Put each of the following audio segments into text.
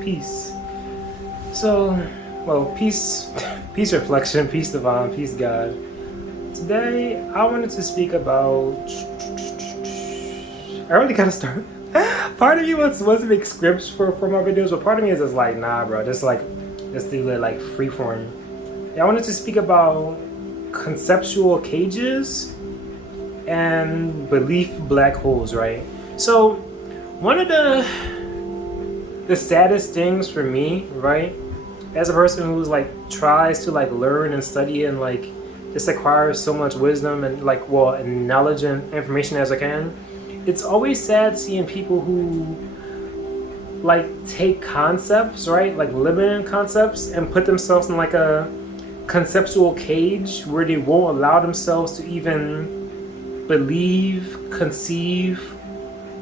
Peace. So, well, peace, peace reflection, peace divine, peace God. Today, I wanted to speak about. I really gotta start. Part of me wants to make scripts for my videos, but part of me is just like, nah, bro. Just do it like freeform. Yeah, I wanted to speak about conceptual cages and belief black holes, right? So, one of the saddest things for me, right, as a person who's like tries to like learn and study and like just acquire so much wisdom and like and knowledge and information as I can, it's always sad seeing people who like take concepts, right, like limited concepts, and put themselves in like a conceptual cage where they won't allow themselves to even believe, conceive,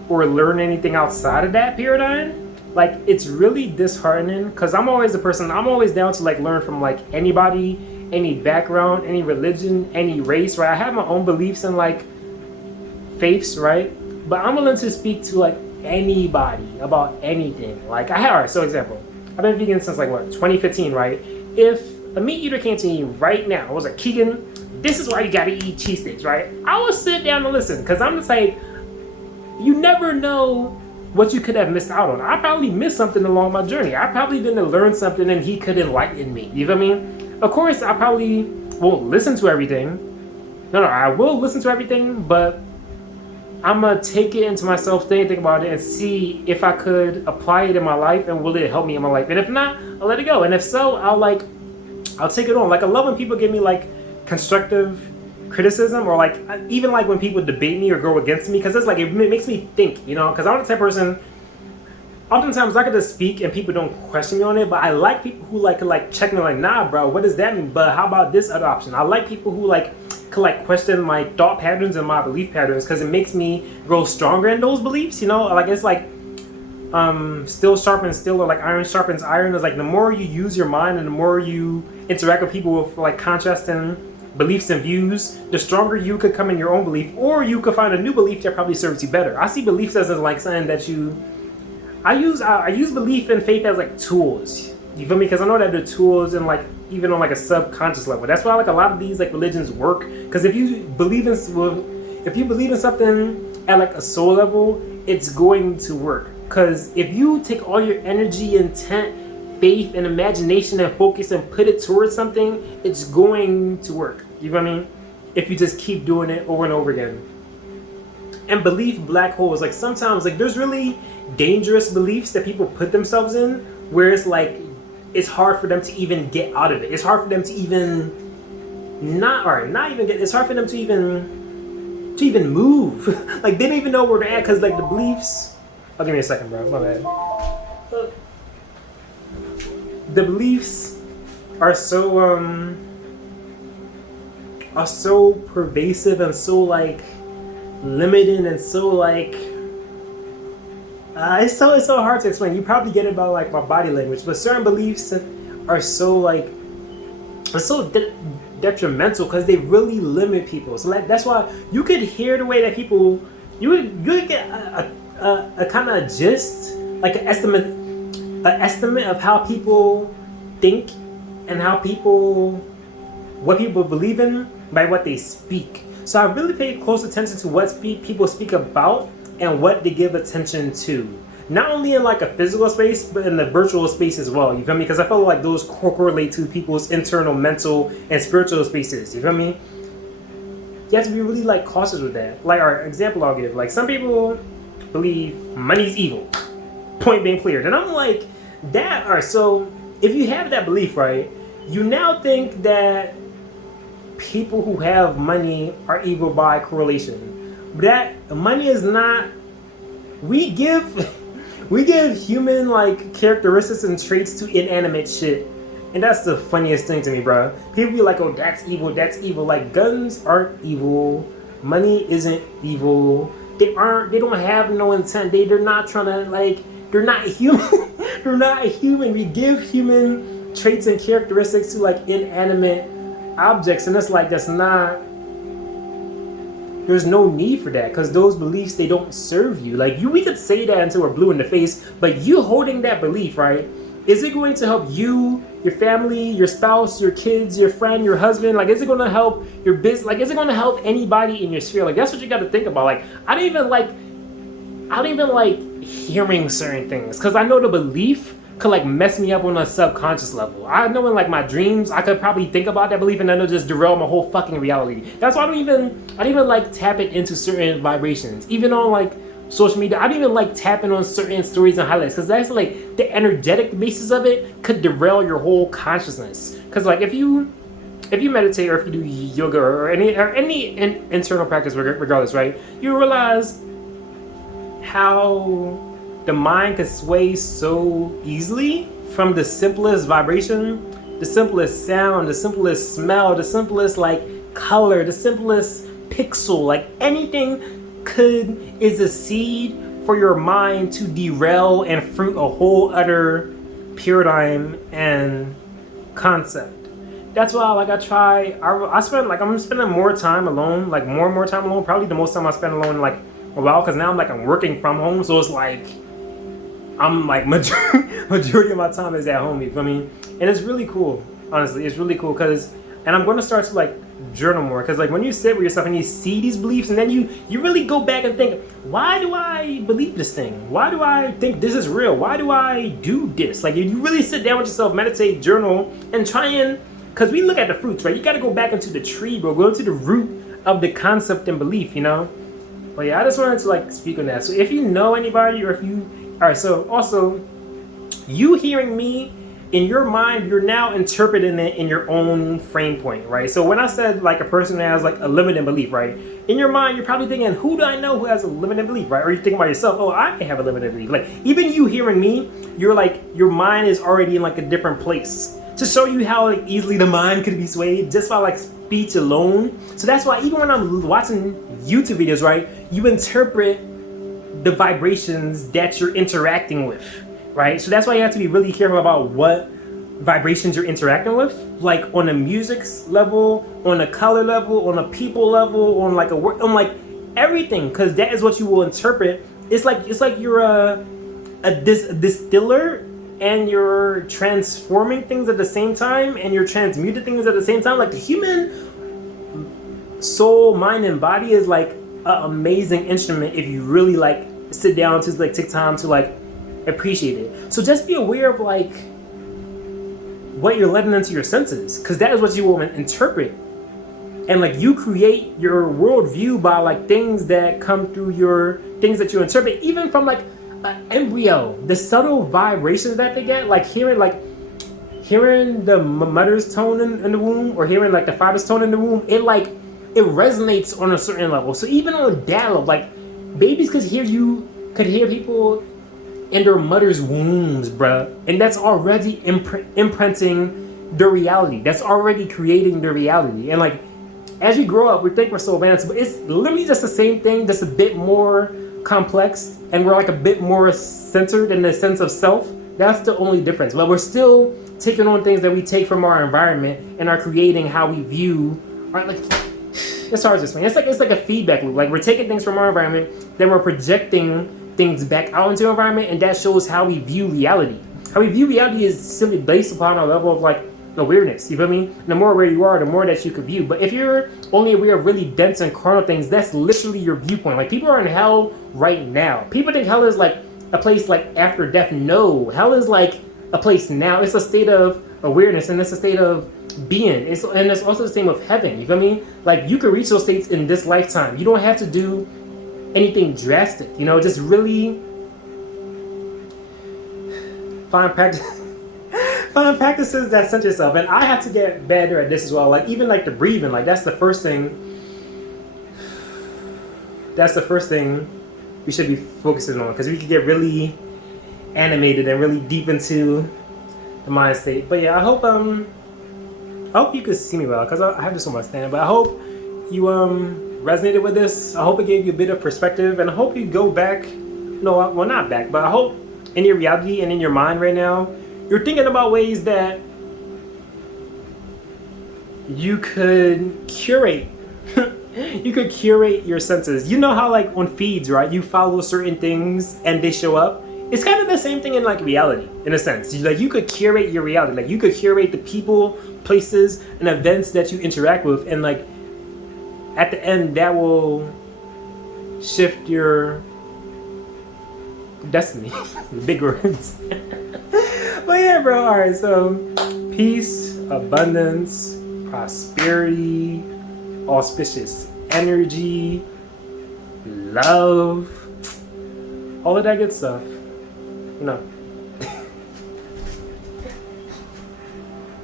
or learn anything outside of that paradigm. Like, it's really disheartening because I'm always down to like learn from like anybody, any background, any religion, any race, right? I have my own beliefs and like faiths, right? But I'm willing to speak to like anybody about anything. Like so example, I've been vegan since like 2015, right? If a meat eater came to me right now, I was like, Keegan, this is why you gotta eat cheesesteaks, right? I would sit down and listen because I'm the type, you never know what you could have missed out on. I probably missed something along my journey. I probably didn't learn something and he could enlighten me. You know what I mean? Of course, I probably won't listen to everything. No, I will listen to everything, but I'm gonna take it into myself, think about it, and see if I could apply it in my life and will it help me in my life. And if not, I'll let it go. And if so, I'll take it on. Like, I love when people give me like constructive criticism, or like even like when people debate me or go against me, because it's like it makes me think, you know, because I'm the type of person, oftentimes I could just speak and people don't question me on it, but I like people who could check me like, nah bro, what does that mean, but how about this other option? I like people who could question my thought patterns and my belief patterns, because it makes me grow stronger in those beliefs, you know. Like, it's like steel sharpens steel, or like iron sharpens iron. Is like the more you use your mind and the more you interact with people with like contrasting beliefs and views, the stronger you could come in your own belief, or you could find a new belief that probably serves you better. I see beliefs as like something that I use belief and faith as like tools. You feel me? Because I know that they're tools, and like even on like a subconscious level. That's why like a lot of these like religions work. Because if you believe in something at like a soul level, it's going to work. Because if you take all your energy, intent, faith, and imagination and focus and put it towards something, it's going to work. You know what I mean? If you just keep doing it over and over again. And belief black holes, like sometimes like there's really dangerous beliefs that people put themselves in, where it's like it's hard for them to even get out of it. It's hard for them to even it's hard for them to even move. Like, they don't even know where they're at, because like the beliefs. Oh, give me a second, bro. My bad. The beliefs are so pervasive and so like limited and so like it's so hard to explain. You probably get it by like my body language, but certain beliefs are so detrimental because they really limit people. So like that's why you could hear the way that people you would get a kind of gist, like an estimate of how people think and what people believe in by what they speak. So I really pay close attention to what people speak about and what they give attention to. Not only in like a physical space, but in the virtual space as well. You feel me? Because I feel like those correlate to people's internal, mental, and spiritual spaces. You feel me? You have to be really like cautious with that. Like, our example I'll give, like some people believe money's evil. Point being clear. Then I'm like, so if you have that belief, right, you now think that people who have money are evil by correlation. That money is not. We give human like characteristics and traits to inanimate shit, and that's the funniest thing to me, bro. People be like, "Oh, that's evil. That's evil." Like, guns aren't evil. Money isn't evil. They don't have no intent. They're not trying to like. They're not human. They're not human. We give human traits and characteristics to like inanimate objects, and it's like that's not there's no need for that, because those beliefs, they don't serve you. Like, we could say that until we're blue in the face, but you holding that belief, right? Is it going to help you, your family, your spouse, your kids, your friend, your husband? Like, is it going to help your business? Like, is it going to help anybody in your sphere? Like, that's what you got to think about. Like, I don't even like hearing certain things, because I know the belief could like mess me up on a subconscious level. I know in like my dreams I could probably think about that belief and then it'll just derail my whole fucking reality. That's why I don't even like tap it into certain vibrations. Even on like social media, I don't even like tapping on certain stories and highlights, because that's like the energetic basis of it could derail your whole consciousness. Because like if you meditate, or if you do yoga, or any internal practice regardless, right, you realize how the mind can sway so easily from the simplest vibration, the simplest sound, the simplest smell, the simplest like color, the simplest pixel. Like anything is a seed for your mind to derail and fruit a whole other paradigm and concept. That's why like I'm spending more time alone, like more and more time alone. Probably the most time I spend alone like a while, because now I'm working from home, so it's like I'm like majority of my time is at home, you feel me? And it's really cool, honestly. It's really cool, and I'm going to start to like journal more, because like when you sit with yourself and you see these beliefs, and then you really go back and think, why do I believe this thing? Why do I think this is real? Why do I do this? Like, you really sit down with yourself, meditate, journal, and try and, because we look at the fruits, right? You got to go back into the tree, bro. Go to the root of the concept and belief, you know? But yeah, I just wanted to like speak on that. So if you know anybody, or if you, all right, so also, you hearing me, in your mind, you're now interpreting it in your own frame point, right? So when I said like a person that has like a limited belief, right? In your mind, you're probably thinking, who do I know who has a limited belief, right? Or you're thinking about yourself, oh, I may have a limited belief. Like, even you hearing me, you're like, your mind is already in like a different place. To show you how like easily the mind could be swayed just by like speech alone. So that's why even when I'm watching YouTube videos, right, you interpret the vibrations that you're interacting with, right? So that's why you have to be really careful about what vibrations you're interacting with, like on a music level, on a color level, on a people level, on like a word, on like everything, because that is what you will interpret. It's like you're a distiller, and you're transforming things at the same time, and you're transmuting things at the same time. Like the human soul, mind, and body is like an amazing instrument if you really like sit down to like take time to like appreciate it. So just be aware of like what you're letting into your senses, because that is what you will interpret. And like you create your worldview by like things that come through your things that you interpret, even from like an embryo, the subtle vibrations that they get, like hearing the mother's tone in the womb, or hearing like the father's tone in the womb, it resonates on a certain level. So even on that level, like babies could hear people in their mother's wombs, bruh, and that's already imprinting their reality. That's already creating their reality. And like as we grow up, we think we're so advanced, but it's literally just the same thing, just a bit more complex, and we're like a bit more centered in the sense of self. That's the only difference. But we're still taking on things that we take from our environment and are creating how we view. Right, like it's hard to explain. It's like a feedback loop. Like we're taking things from our environment, then we're projecting things back out into our environment, and that shows how we view reality. How we view reality is simply based upon our level of like awareness. You feel me? The more aware you are, the more that you could view. But if you're only aware of really dense and carnal things, that's literally your viewpoint. Like people are in hell right now. People think hell is like a place like after death. No, hell is like a place now. It's a state of awareness, and it's a state of being. And it's also the same with heaven. You feel me? Like you can reach those states in this lifetime. You don't have to do anything drastic. You know, just really find practices that center yourself. And I have to get better at this as well. Like even like the breathing, like that's the first thing we should be focusing on, because we could get really animated and really deep into the mind state. But yeah, I hope you could see me well, because I have this on my stand. But I hope you resonated with this. I hope it gave you a bit of perspective, and I hope you go back, no, well not back, but I hope in your reality and in your mind right now, you're thinking about ways that you could curate You could curate your senses. You know how like on feeds, right? You follow certain things and they show up. It's kind of the same thing in like reality, in a sense. Like you could curate your reality. Like you could curate the people, places, and events that you interact with, and like at the end, that will shift your destiny. Big words. But yeah, bro. All right. So peace, abundance, prosperity, auspicious energy, love, all of that good stuff. You know.